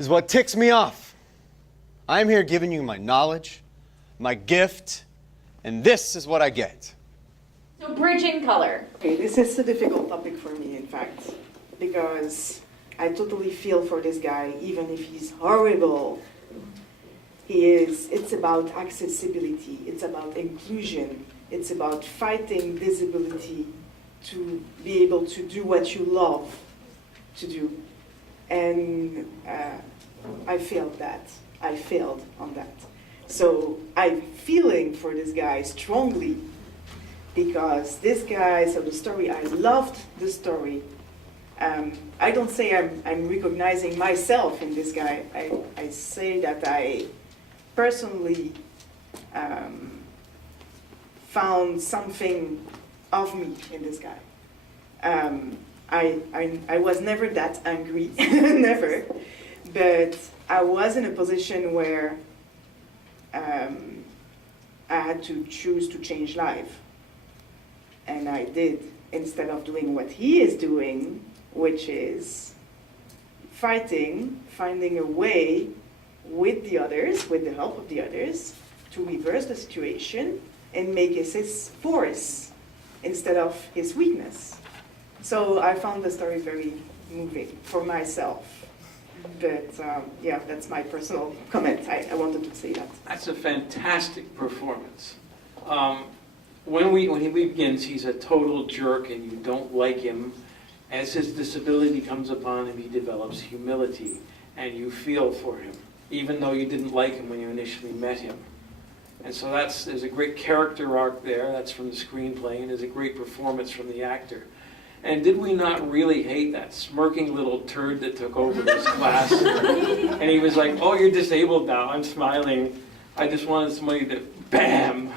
is what ticks me off. I'm here giving you my knowledge, my gift, and this is what I get. So bridging color. Okay, this is a difficult topic for me, in fact, because I totally feel for this guy, even if he's horrible. It's about accessibility, it's about inclusion, it's about fighting disability to be able to do what you love to do. And I failed that. I failed on that. So I'm feeling for this guy strongly, because this guy, so the story, I loved the story. I don't say I'm recognizing myself in this guy. I say that I personally found something of me in this guy. I was never that angry, never, but I was in a position where I had to choose to change life. And I did, instead of doing what he is doing, which is fighting, finding a way with the others, with the help of the others, to reverse the situation and make it his force instead of his weakness. So I found the story very moving for myself. But yeah, that's my personal comment. I wanted to say that. That's a fantastic performance. When he begins, he's a total jerk and you don't like him. As his disability comes upon him, he develops humility and you feel for him, even though you didn't like him when you initially met him. And so there's a great character arc there. That's from the screenplay, and there's a great performance from the actor. And did we not really hate that smirking little turd that took over this class? And he was like, "Oh, you're disabled now." I'm smiling. I just wanted somebody to, bam!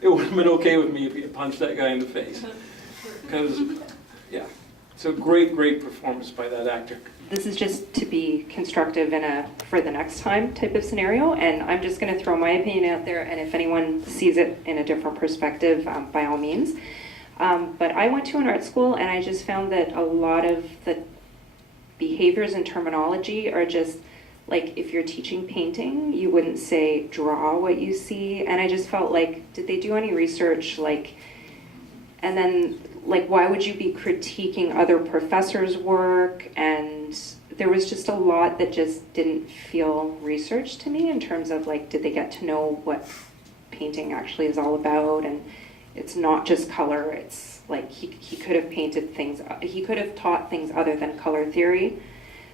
It would have been okay with me if he had punched that guy in the face. Because, yeah, it's a great, great performance by that actor. This is just to be constructive in a for the next time type of scenario, and I'm just going to throw my opinion out there, and if anyone sees it in a different perspective, by all means. But I went to an art school, and I just found that a lot of the behaviors and terminology are just, like, if you're teaching painting, you wouldn't say, draw what you see, and I just felt like, did they do any research, like, and then, like, why would you be critiquing other professors' work? And there was just a lot that just didn't feel researched to me in terms of, like, did they get to know what painting actually is all about? And it's not just color. It's like he could have painted things, he could have taught things other than color theory.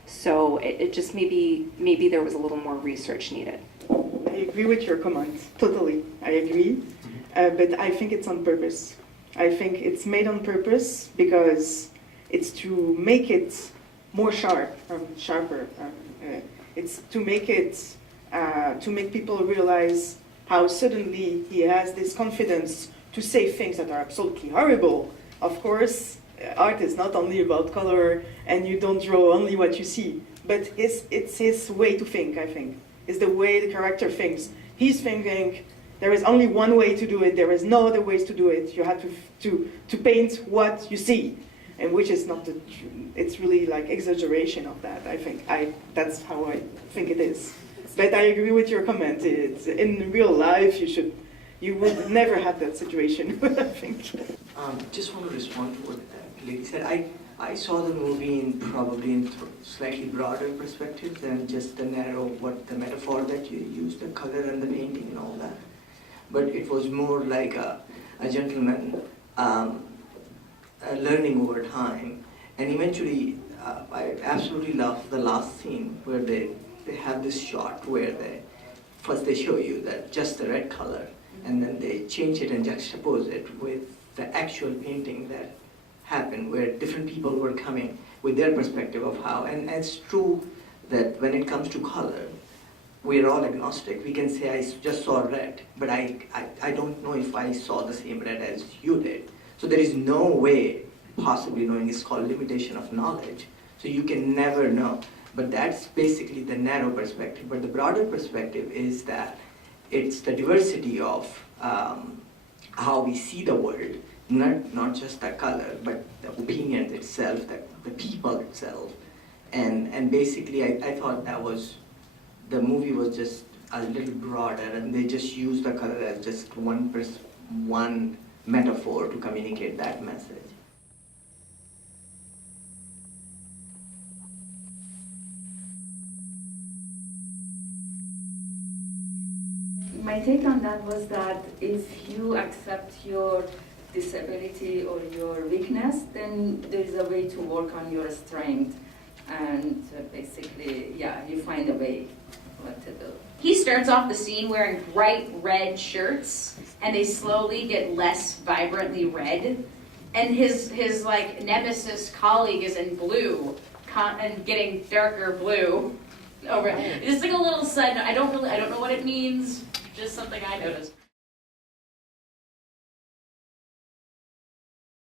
So it just maybe there was a little more research needed. I agree with your comment, totally. I agree, but I think it's on purpose. I think it's made on purpose because it's to make it more sharper. It's to make it, to make people realize how suddenly he has this confidence to say things that are absolutely horrible. Of course, art is not only about color, and you don't draw only what you see, but it's his way to think, I think. It's the way the character thinks. He's thinking, there is only one way to do it, there is no other ways to do it. You have to paint what you see, and which is not it's really like exaggeration of that, I think. That's how I think it is. But I agree with your comment. It's, in real life, you would never have that situation, I think. Just want to respond to what the lady said. I saw the movie in slightly broader perspective than just the the metaphor that you used, the color and the painting and all that. But it was more like a gentleman learning over time. And eventually, I absolutely love the last scene where they have this shot where first they show you that just the red color, and then they change it and juxtapose it with the actual painting that happened, where different people were coming with their perspective of how, and it's true that when it comes to color, we're all agnostic. We can say, I just saw red, but I don't know if I saw the same red as you did. So there is no way possibly knowing. It's called limitation of knowledge. So you can never know. But that's basically the narrow perspective. But the broader perspective is that it's the diversity of how we see the world, not just the color, but the opinion itself, the people itself, And basically I thought that was, the movie was just a little broader, and they just used the color as just one metaphor to communicate that message. My take on that was that if you accept your disability or your weakness, then there is a way to work on your strength. And basically, yeah, you find a way what to do. He starts off the scene wearing bright red shirts, and they slowly get less vibrantly red. And his like nemesis colleague is in blue, and getting darker blue. Over, just like a little side note. I don't know what it means. Just something I noticed.